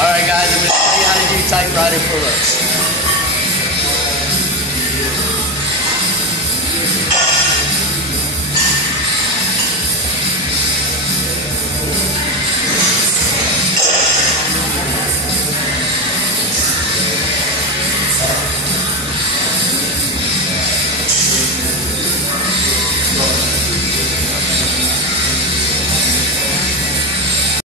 Alright guys, I'm going to show you how to do typewriter pull-ups.